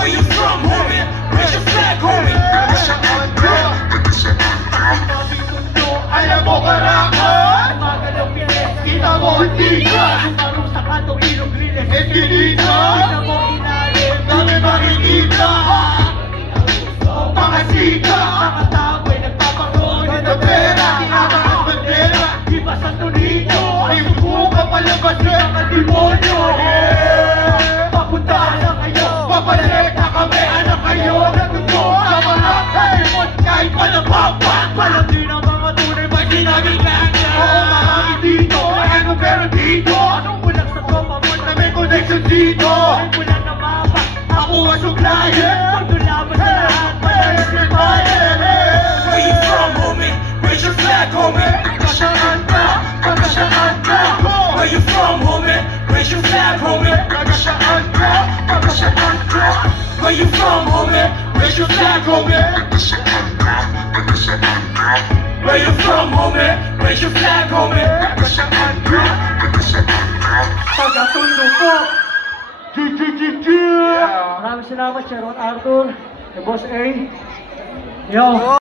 Where you from, homie? Raise your flag, homie. Alam mo karakot, magalaw piles, kita mo hindi ka. Sumarong sa kanto, ilong liles, hindi ka. Kita mo inalim, dami makikita. Mga sika, mga tao ay nagpapangon ng pera, tinatangas bandera, iba sa tunito. Ay subukan palabas ng mga demonyo. Papunta na kayo, papalik na kami. Anak kayo, natuto sa mga kalimot. Kahit pa napapag, walang din ang mga tunay ba ginagaganya. Oo, marami dito, ano pero dito. Anong bulag sa tropa mo na may connection dito? Ay bulag na mapa, ako ang supplier. Pagdulaban sa lahat, Where you from, homie? Raise your flag, homie. Pagkasaan ka, pagkasaan ka. Where you from, homie? Raise your flag, homie. Pagkasaan ka, pagkasaan ka. Where you from, homie? Raise your flag, homie. Where you from, homie? Raise your flag, homie. Pagkasaan ka, pagkatundo po. GGGG. Maraming salamat, Sharon Arthur, Boss A. Yo.